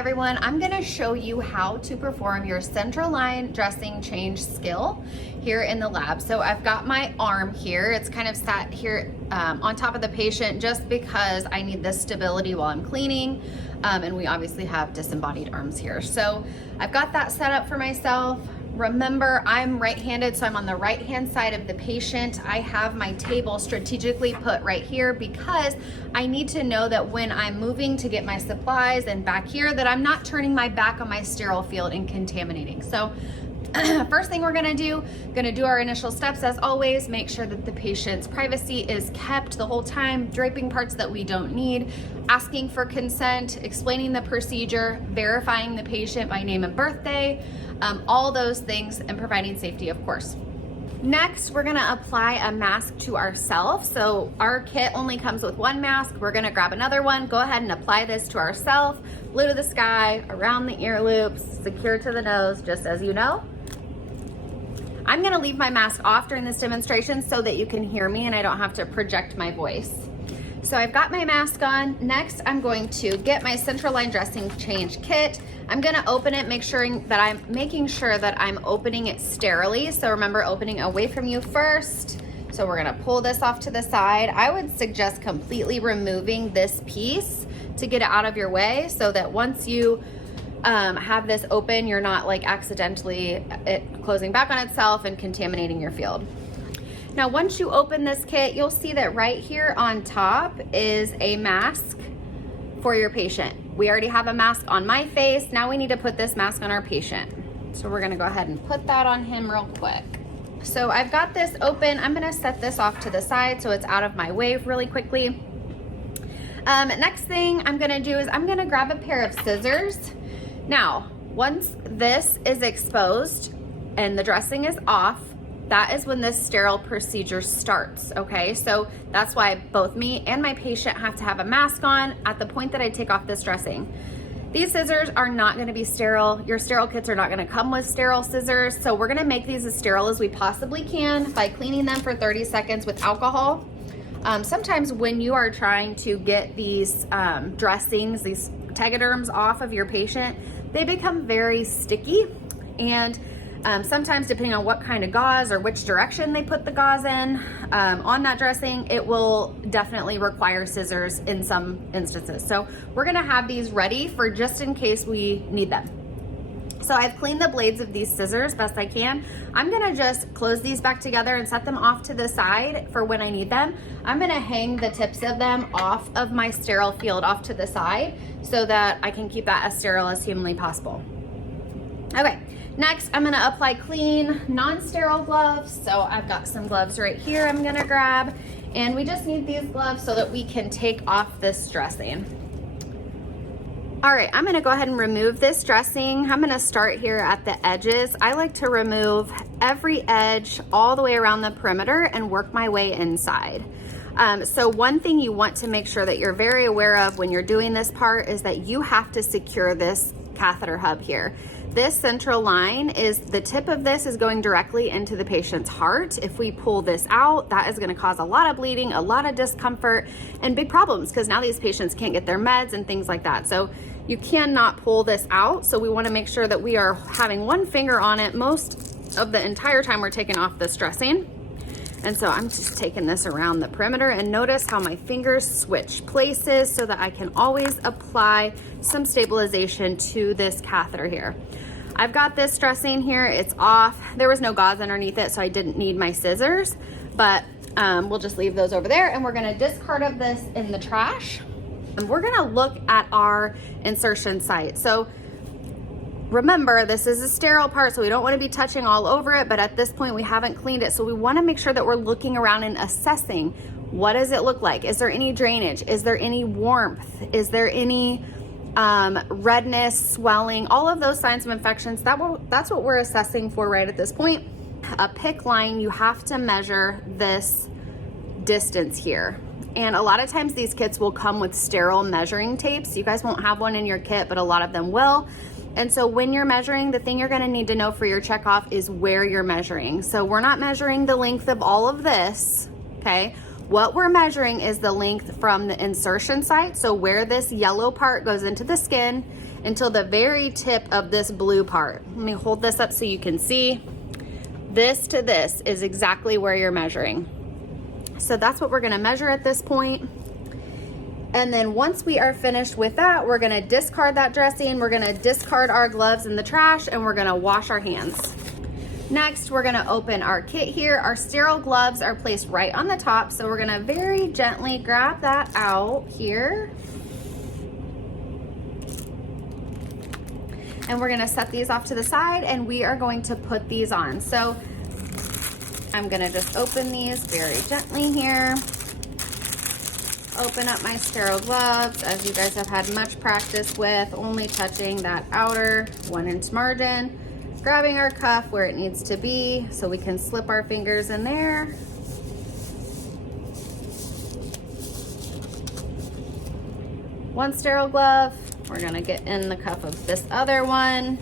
everyone, I'm going to show you how to perform your central line dressing change skill here in the lab. So I've got my arm here. It's kind of sat here on top of the patient just because I need this stability while I'm cleaning. And we obviously have disembodied arms here. So I've got that set up for myself. Remember, I'm right-handed, so I'm on the right-hand side of the patient. I have my table strategically put right here because I need to know that when I'm moving to get my supplies and back here, that I'm not turning my back on my sterile field and contaminating. So first thing we're gonna do our initial steps as always, make sure that the patient's privacy is kept the whole time, draping parts that we don't need, asking for consent, explaining the procedure, verifying the patient by name and birthday, all those things, and providing safety, of course. Next, we're gonna apply a mask to ourselves. So our kit only comes with one mask. We're gonna grab another one, go ahead and apply this to ourselves, blue to the sky, around the ear loops, secure to the nose, just as you know. I'm gonna leave my mask off during this demonstration so that you can hear me and I don't have to project my voice. So I've got my mask on. Next, I'm going to get my central line dressing change kit. I'm gonna open it, making sure that I'm opening it sterilely. So remember, opening away from you first. So we're gonna pull this off to the side. I would suggest completely removing this piece to get it out of your way so that once you have this open, you're not like accidentally closing back on itself and contaminating your field. Now, once you open this kit, you'll see that right here on top is a mask for your patient. We already have a mask on my face. Now we need to put this mask on our patient. So we're gonna go ahead and put that on him real quick. So I've got this open. I'm gonna set this off to the side so it's out of my way really quickly. Next thing I'm gonna do is I'm gonna grab a pair of scissors. Now, once this is exposed and the dressing is off, that is when this sterile procedure starts, okay? So that's why both me and my patient have to have a mask on at the point that I take off this dressing. These scissors are not gonna be sterile. Your sterile kits are not gonna come with sterile scissors, so we're gonna make these as sterile as we possibly can by cleaning them for 30 seconds with alcohol. Sometimes when you are trying to get these dressings, these tegaderms off of your patient, they become very sticky, and sometimes depending on what kind of gauze or which direction they put the gauze in on that dressing, it will definitely require scissors in some instances. So we're gonna have these ready for just in case we need them. So I've cleaned the blades of these scissors best I can. I'm gonna just close these back together and set them off to the side for when I need them. I'm gonna hang the tips of them off of my sterile field off to the side so that I can keep that as sterile as humanly possible. Okay, next I'm gonna apply clean, non-sterile gloves. So I've got some gloves right here I'm gonna grab, and we just need these gloves so that we can take off this dressing. All right, I'm gonna go ahead and remove this dressing. I'm gonna start here at the edges. I like to remove every edge all the way around the perimeter and work my way inside. So one thing you want to make sure that you're very aware of when you're doing this part is that you have to secure this catheter hub here. This central line the tip of this is going directly into the patient's heart. If we pull this out, that is gonna cause a lot of bleeding, a lot of discomfort, and big problems because now these patients can't get their meds and things like that. So you cannot pull this out. So we wanna make sure that we are having one finger on it most of the entire time we're taking off this dressing. And so I'm just taking this around the perimeter, and notice how my fingers switch places so that I can always apply some stabilization to this catheter here. I've got this dressing here, it's off. There was no gauze underneath it, so I didn't need my scissors, but we'll just leave those over there, and we're gonna discard of this in the trash. And we're gonna look at our insertion site. So remember, this is a sterile part, so we don't want to be touching all over it, but at this point we haven't cleaned it. So we want to make sure that we're looking around and assessing, what does it look like? Is there any drainage? Is there any warmth? Is there any redness, swelling, all of those signs of infections? That's what we're assessing for right at this point. A PICC line, you have to measure this distance here. And a lot of times these kits will come with sterile measuring tapes. You guys won't have one in your kit, but a lot of them will. And so when you're measuring, the thing you're gonna need to know for your checkoff is where you're measuring. So we're not measuring the length of all of this, okay? What we're measuring is the length from the insertion site, so where this yellow part goes into the skin, until the very tip of this blue part. Let me hold this up so you can see. This to this is exactly where you're measuring. So that's what we're gonna measure at this point. And then once we are finished with that, we're gonna discard that dressing, we're gonna discard our gloves in the trash, and we're gonna wash our hands. Next, we're gonna open our kit here. Our sterile gloves are placed right on the top, so we're gonna very gently grab that out here. And we're gonna set these off to the side, and we are going to put these on. So I'm gonna just open these very gently here. Open up my sterile gloves, as you guys have had much practice with, only touching that outer 1-inch margin. Grabbing our cuff where it needs to be so we can slip our fingers in there. One sterile glove, we're gonna get in the cuff of this other one.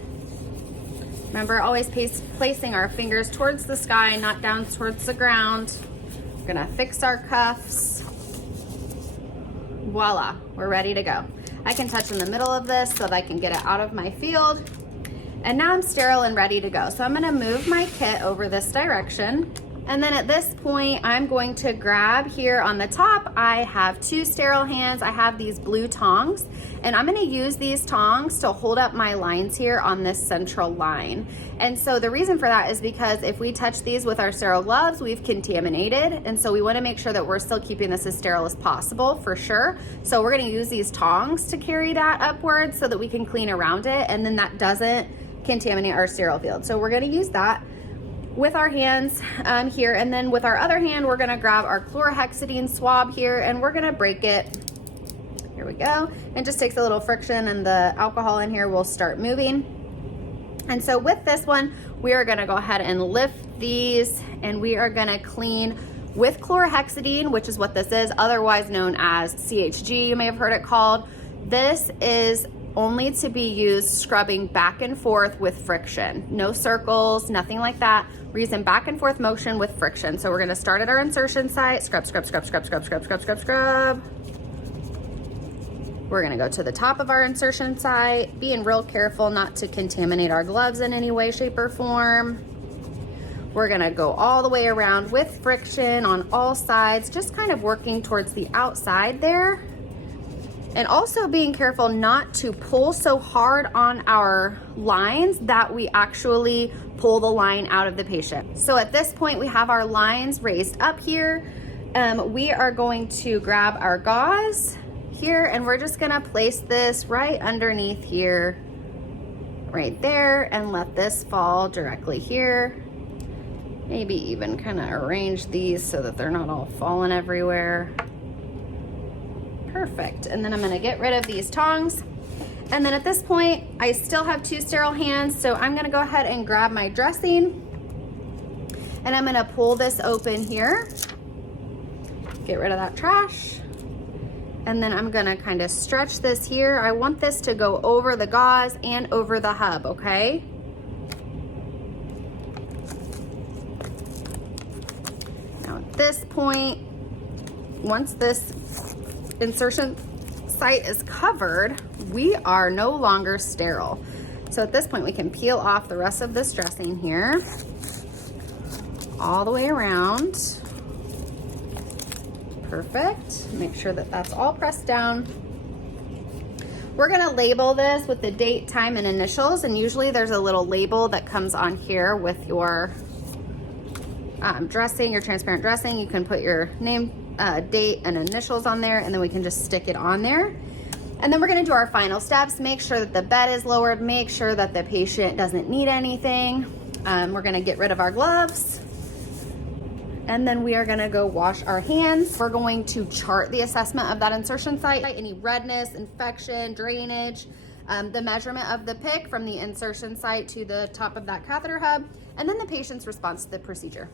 Remember, always placing our fingers towards the sky, not down towards the ground. We're gonna fix our cuffs. Voila, we're ready to go. I can touch in the middle of this so that I can get it out of my field. And now I'm sterile and ready to go. So I'm gonna move my kit over this direction. And then at this point, I'm going to grab here on the top, I have 2 sterile hands. I have these blue tongs, and I'm gonna use these tongs to hold up my lines here on this central line. And so the reason for that is because if we touch these with our sterile gloves, we've contaminated. And so we wanna make sure that we're still keeping this as sterile as possible, for sure. So we're gonna use these tongs to carry that upwards so that we can clean around it, and then that doesn't contaminate our sterile field. So we're gonna use that with our hands here, and then with our other hand, we're gonna grab our chlorhexidine swab here, and we're gonna break it. Here we go. It just takes a little friction, and the alcohol in here will start moving. And so with this one, we are gonna go ahead and lift these, and we are gonna clean with chlorhexidine, which is what this is, otherwise known as CHG, you may have heard it called. This is only to be used scrubbing back and forth with friction. No circles, nothing like that. We're using back and forth motion with friction. So we're gonna start at our insertion site, scrub, scrub, scrub, scrub, scrub, scrub, scrub, scrub, scrub. We're gonna go to the top of our insertion site, being real careful not to contaminate our gloves in any way, shape, or form. We're gonna go all the way around with friction on all sides, just kind of working towards the outside there. And also being careful not to pull so hard on our lines that we actually pull the line out of the patient. So at this point, we have our lines raised up here. We are going to grab our gauze here, and we're just gonna place this right underneath here, right there, and let this fall directly here. Maybe even kind of arrange these so that they're not all falling everywhere. Perfect. And then I'm gonna get rid of these tongs. And then at this point, I still have 2 sterile hands, so I'm gonna go ahead and grab my dressing, and I'm gonna pull this open here, get rid of that trash, and then I'm gonna kind of stretch this here. I want this to go over the gauze and over the hub, okay? Now at this point, once this insertion site is covered, we are no longer sterile. So at this point, we can peel off the rest of this dressing here, all the way around. Perfect. Make sure that that's all pressed down. We're gonna label this with the date, time, and initials, and usually there's a little label that comes on here with your dressing, your transparent dressing. You can put your name, date, and initials on there, and then we can just stick it on there. And then we're gonna do our final steps. Make sure that the bed is lowered, make sure that the patient doesn't need anything. We're gonna get rid of our gloves, and then we are gonna go wash our hands. We're going to chart the assessment of that insertion site, any redness, infection, drainage, the measurement of the pick from the insertion site to the top of that catheter hub, and then the patient's response to the procedure.